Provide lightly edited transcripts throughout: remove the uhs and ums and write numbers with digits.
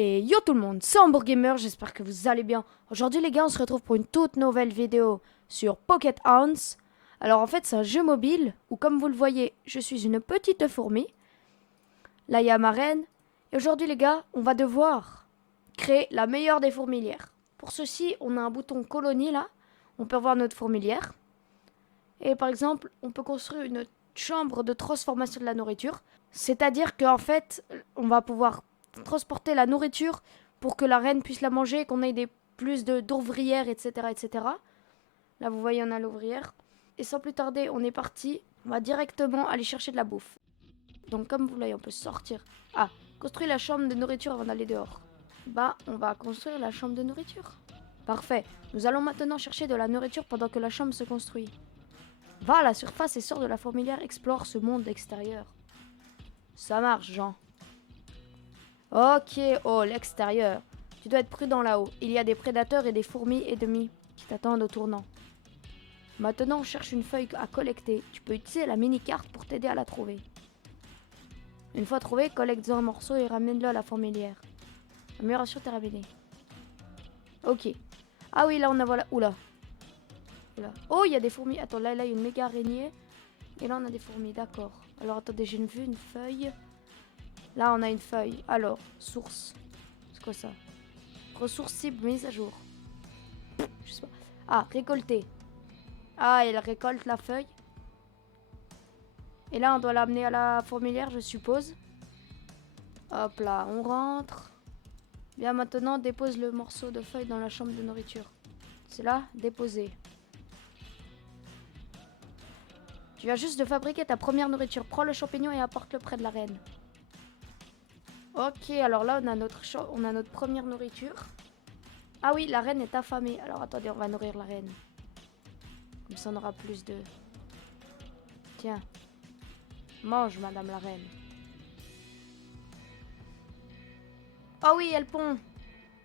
Et yo tout le monde, c'est Hamburg Gamer, j'espère que vous allez bien. Aujourd'hui les gars, on se retrouve pour une toute nouvelle vidéo sur Pocket Ants. Alors en fait c'est un jeu mobile où comme vous le voyez, je suis une petite fourmi. Là il y a ma reine. Et aujourd'hui les gars, on va devoir créer la meilleure des fourmilières. Pour ceci, on a un bouton colonie là. On peut voir notre fourmilière. Et par exemple, on peut construire une chambre de transformation de la nourriture. C'est-à-dire qu'en fait, on va pouvoir transporter la nourriture pour que la reine puisse la manger et qu'on ait plus d'ouvrières, etc., etc. Là, vous voyez, on a l'ouvrière. Et sans plus tarder, on est parti. On va directement aller chercher de la bouffe. Donc, comme vous voyez, on peut sortir. Ah, construire la chambre de nourriture avant d'aller dehors. Bah, on va construire la chambre de nourriture. Parfait. Nous allons maintenant chercher de la nourriture pendant que la chambre se construit. Va à la surface et sors de la fourmilière, explore ce monde extérieur. Ça marche, Jean. Ok, oh, l'extérieur. Tu dois être prudent là-haut. Il y a des prédateurs et des fourmis ennemies qui t'attendent au tournant. Maintenant, on cherche une feuille à collecter. Tu peux utiliser la mini-carte pour t'aider à la trouver. Une fois trouvé, collecte-en un morceau et ramène-le à la fourmilière. Amélioration terminée. Ok. Ah oui, là, on a voilà. Oula. Oula. Oh, il y a des fourmis. Attends, là, il y a une méga araignée. Et là, on a des fourmis, d'accord. Alors, attendez, j'ai vu une feuille. Là, on a une feuille. Alors, source. C'est quoi ça? Ressources cibles, mise à jour. Je sais pas. Ah, récolter. Ah, elle récolte la feuille. Et là, on doit l'amener à la fourmilière, je suppose. Hop là, on rentre. Bien, maintenant, dépose le morceau de feuille dans la chambre de nourriture. C'est là, déposer. Tu viens juste de fabriquer ta première nourriture. Prends le champignon et apporte-le près de la reine. Ok, alors là, on a notre première nourriture. Ah oui, la reine est affamée. Alors attendez, on va nourrir la reine. Comme ça, on aura plus de... Tiens. Mange, madame la reine. Oh oui, elle pond.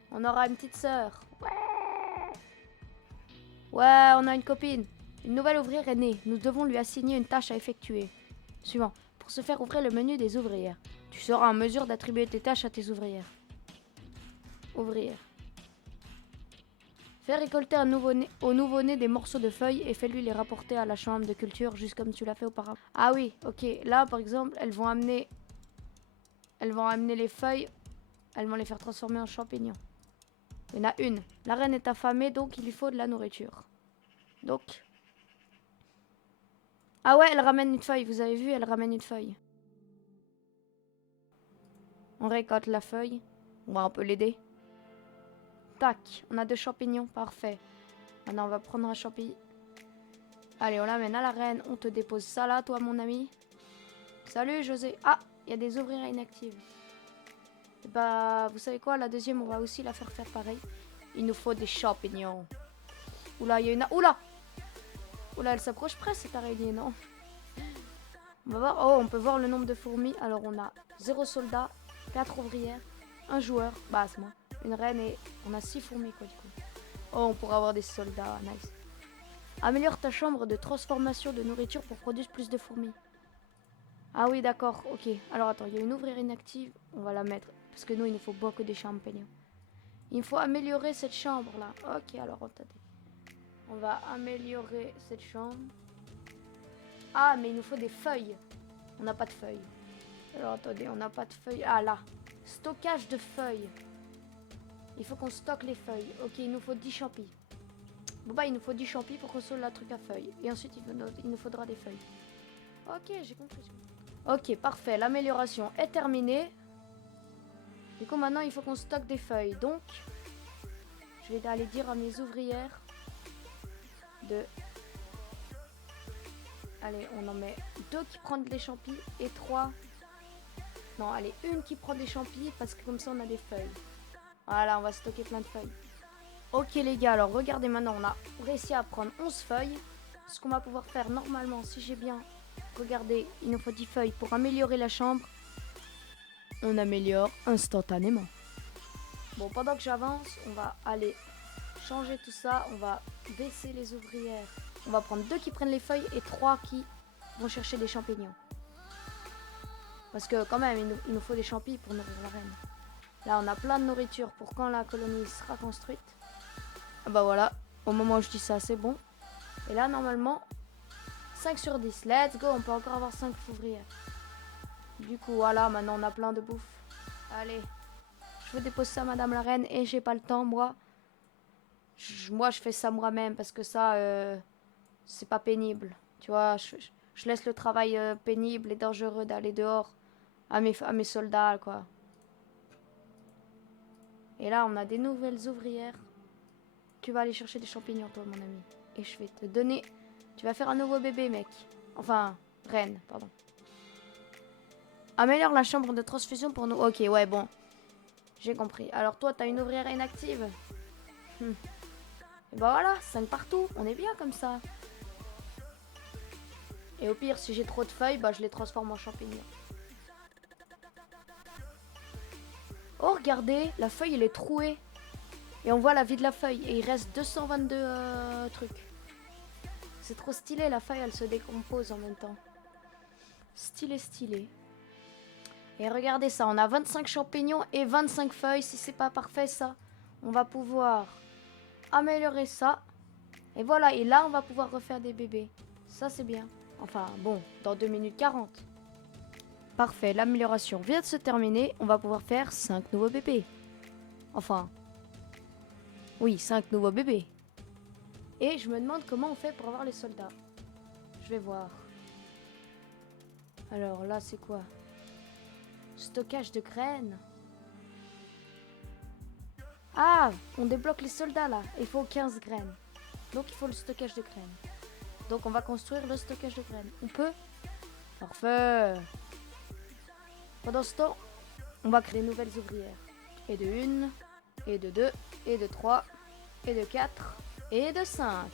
On aura une petite sœur. Ouais, on a une copine. Une nouvelle ouvrière est née. Nous devons lui assigner une tâche à effectuer. Suivant. Pour se faire ouvrir le menu des ouvrières. Tu seras en mesure d'attribuer tes tâches à tes ouvrières. Ouvrière. Fais récolter au nouveau-né des morceaux de feuilles et fais-lui les rapporter à la chambre de culture, juste comme tu l'as fait auparavant. Ah oui, ok. Là, par exemple, elles vont amener les feuilles. Elles vont les faire transformer en champignons. Il y en a une. La reine est affamée, donc il lui faut de la nourriture. Donc... Ah ouais, elle ramène une feuille. Vous avez vu, elle ramène une feuille. On récolte la feuille. Ouais, on peut l'aider. Tac, on a 2 champignons, parfait. Maintenant, on va prendre un champignon. Allez, on l'amène à la reine. On te dépose ça là, toi, mon ami. Salut, José. Ah, il y a des ouvrières inactives. Et bah, vous savez quoi, la deuxième, on va aussi la faire pareil. Il nous faut des champignons. Oula, il y a une... Oula! Oula, elle s'approche presque, cette araignée, non? On va voir... Oh, on peut voir le nombre de fourmis. Alors, on a 0 soldats, 4 ouvrières, 1 joueur. Bah, c'est moi. Une reine et... On a 6 fourmis, quoi, du coup. Oh, on pourra avoir des soldats. Nice. Améliore ta chambre de transformation de nourriture pour produire plus de fourmis. Ah oui, d'accord, ok. Alors attends, il y a une ouvrière inactive. On va la mettre. Parce que nous, il nous faut beaucoup de champignons. Il faut améliorer cette chambre-là. Ok, alors attendez. On va améliorer cette chambre. Ah, mais il nous faut des feuilles. On n'a pas de feuilles. Alors attendez, on n'a pas de feuilles. Ah là. Stockage de feuilles. Il faut qu'on stocke les feuilles. Ok, il nous faut 10 champis. Bon bah, il nous faut 10 champis pour construire le truc à feuilles. Et ensuite, il nous faudra des feuilles. Ok, j'ai compris. Ok, parfait. L'amélioration est terminée. Du coup, maintenant, il faut qu'on stocke des feuilles. Donc, je vais aller dire à mes ouvrières de... Allez, on en met 2 qui prennent les champis et 3... Non, allez, une qui prend des champis parce que comme ça, on a des feuilles. Voilà, on va stocker plein de feuilles. Ok, les gars, alors regardez maintenant, on a réussi à prendre 11 feuilles. Ce qu'on va pouvoir faire normalement, si j'ai bien regardé, il nous faut 10 feuilles pour améliorer la chambre. On améliore instantanément. Bon, pendant que j'avance, on va aller changer tout ça. On va baisser les ouvrières. On va prendre 2 qui prennent les feuilles et 3 qui vont chercher des champignons. Parce que quand même, il nous faut des champis pour nourrir la reine. Là, on a plein de nourriture pour quand la colonie sera construite. Ah bah voilà, au moment où je dis ça, c'est bon. Et là, normalement, 5 sur 10. Let's go, on peut encore avoir 5 ouvrières. Du coup, voilà, maintenant on a plein de bouffe. Allez, je veux déposer ça, madame la reine, et j'ai pas le temps, moi. Moi, je fais ça moi-même, parce que ça, c'est pas pénible. Tu vois, je laisse le travail pénible et dangereux d'aller dehors à mes soldats, quoi. Et là, on a des nouvelles ouvrières. Tu vas aller chercher des champignons, toi, mon ami. Et je vais te donner... Tu vas faire un nouveau bébé, mec. Enfin, reine, pardon. Améliore la chambre de transfusion pour nous. Ok, ouais, bon. J'ai compris. Alors toi, t'as une ouvrière inactive. Et bah voilà, 5 partout. On est bien comme ça. Et au pire, si j'ai trop de feuilles, bah je les transforme en champignons. Oh, regardez, la feuille, elle est trouée. Et on voit la vie de la feuille. Et il reste 222 trucs. C'est trop stylé, la feuille, elle se décompose en même temps. Stylé, stylé. Et regardez ça, on a 25 champignons et 25 feuilles. Si c'est pas parfait, ça, on va pouvoir améliorer ça. Et voilà, et là, on va pouvoir refaire des bébés. Ça, c'est bien. Enfin, bon, dans 2 minutes 40. Parfait, l'amélioration vient de se terminer. On va pouvoir faire 5 nouveaux bébés. Enfin, oui, 5 nouveaux bébés. Et je me demande comment on fait pour avoir les soldats. Je vais voir. Alors là, c'est quoi? Stockage de graines. Ah, on débloque les soldats là. Il faut 15 graines. Donc il faut le stockage de graines. Donc on va construire le stockage de graines. On peut? Parfait. Pendant ce temps, on va créer de nouvelles ouvrières. Et de 1, et de 2, et de 3, et de 4, et de 5.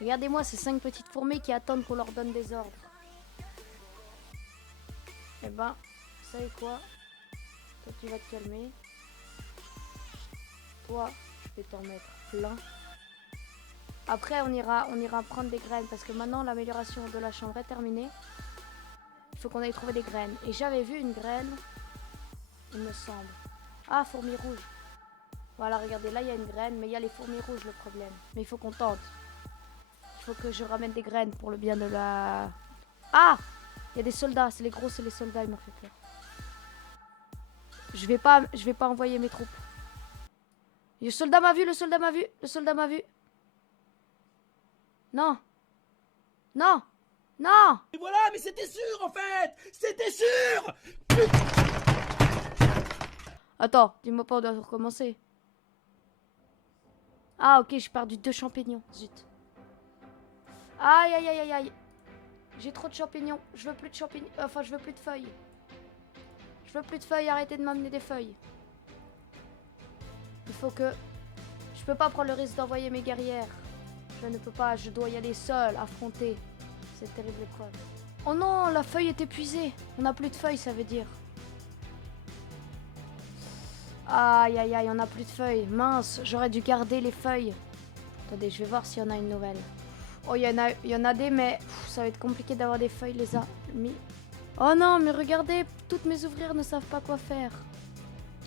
Regardez-moi ces 5 petites fourmis qui attendent qu'on leur donne des ordres. Eh ben, vous savez quoi? Toi tu vas te calmer. Toi, je vais t'en mettre plein. Après, on ira prendre des graines parce que maintenant l'amélioration de la chambre est terminée. Il faut qu'on aille trouver des graines. Et j'avais vu une graine, il me semble. Ah, fourmi rouge. Voilà, regardez, là il y a une graine, mais il y a les fourmis rouges le problème. Mais il faut qu'on tente. Il faut que je ramène des graines pour le bien de la... Ah! Il y a des soldats, c'est les gros, c'est les soldats, ils m'ont fait peur. Je vais pas envoyer mes troupes. Le soldat m'a vu, le soldat m'a vu, le soldat m'a vu. Non. Non. Non. Et voilà, mais c'était sûr en fait. C'était sûr. Attends, dis-moi pas, on doit recommencer. Ah, ok, j'ai perdu 2 champignons. Zut. Aïe, aïe, aïe, aïe, aïe. J'ai trop de champignons. Je veux plus de champignons. Enfin, je veux plus de feuilles. Je veux plus de feuilles. Arrêtez de m'amener des feuilles. Il faut que... Je peux pas prendre le risque d'envoyer mes guerrières. Je ne peux pas. Je dois y aller seule, affronter cette terrible épreuve. Oh non, la feuille est épuisée. On n'a plus de feuilles, ça veut dire. Aïe, aïe, aïe, on n'a plus de feuilles. Mince, j'aurais dû garder les feuilles. Attendez, je vais voir s'il y en a une nouvelle. Oh, il y en a des, mais ça va être compliqué d'avoir des feuilles, les amis. Oh non, mais regardez, toutes mes ouvrières ne savent pas quoi faire.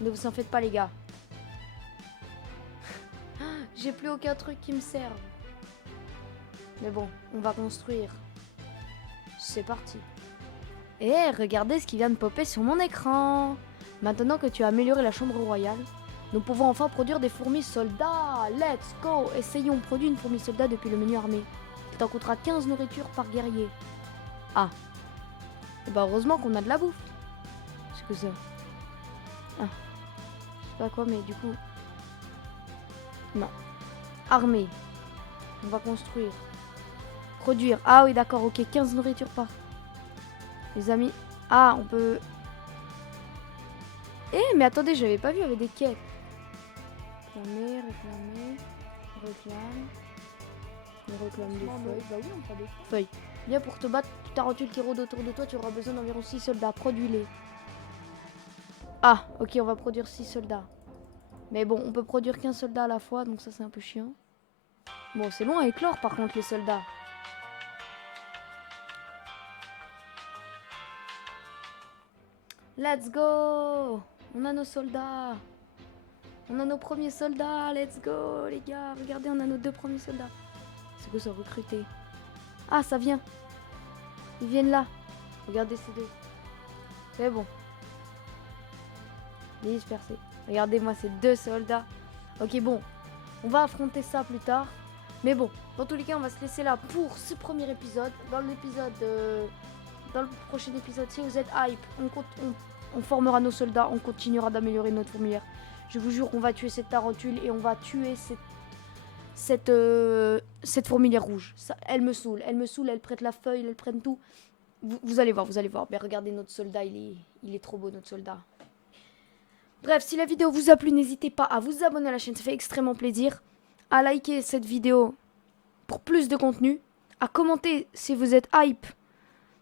Ne vous en faites pas, les gars. J'ai plus aucun truc qui me serve. Mais bon, on va construire. C'est parti. Et regardez ce qui vient de popper sur mon écran. Maintenant que tu as amélioré la chambre royale, nous pouvons enfin produire des fourmis soldats. Let's go. Essayons, produire une fourmi soldat depuis le menu armée. Il t'en coûtera 15 nourritures par guerrier. Ah. Et bah heureusement qu'on a de la bouffe. C'est que ça. Ah. Je sais pas quoi, mais du coup... Non. Armée. On va construire. Produire. Ah oui, d'accord, ok. 15 nourritures par... Les amis. Ah, on peut... Eh, mais attendez, j'avais pas vu, il y avait des quêtes. Réclamer, réclame. On réclame des feuilles. Bah oui, on prend des feuilles. Bien, pour te battre 48 héros autour de toi, tu auras besoin d'environ 6 soldats. Produis-les. Ah, ok, on va produire 6 soldats. Mais bon, on peut produire qu'un soldat à la fois, donc ça c'est un peu chiant. Bon, c'est long à éclore par contre, les soldats. Let's go! On a nos soldats. On a nos premiers soldats. Let's go, les gars. Regardez, on a nos 2 premiers soldats. C'est quoi ça, recruter? Ah, ça vient. Ils viennent là. Regardez ces 2. C'est bon. Dispersé. Regardez-moi ces 2 soldats. Ok, bon. On va affronter ça plus tard. Mais bon, dans tous les cas, on va se laisser là pour ce premier épisode. Dans le prochain épisode, si vous êtes hype, on formera nos soldats, on continuera d'améliorer notre fourmilière. Je vous jure qu'on va tuer cette tarentule et on va tuer cette fourmilière rouge. Ça, elle me saoule, elle prête la feuille, elle prenne tout. Vous allez voir. Mais regardez notre soldat, il est trop beau, notre soldat. Bref, si la vidéo vous a plu, n'hésitez pas à vous abonner à la chaîne, ça fait extrêmement plaisir. À liker cette vidéo pour plus de contenu. À commenter si vous êtes hype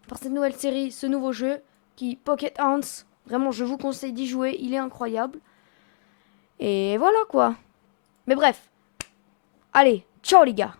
par cette nouvelle série, ce nouveau jeu qui Pocket Ants. Vraiment, je vous conseille d'y jouer, il est incroyable. Et voilà quoi. Mais bref, allez, ciao les gars.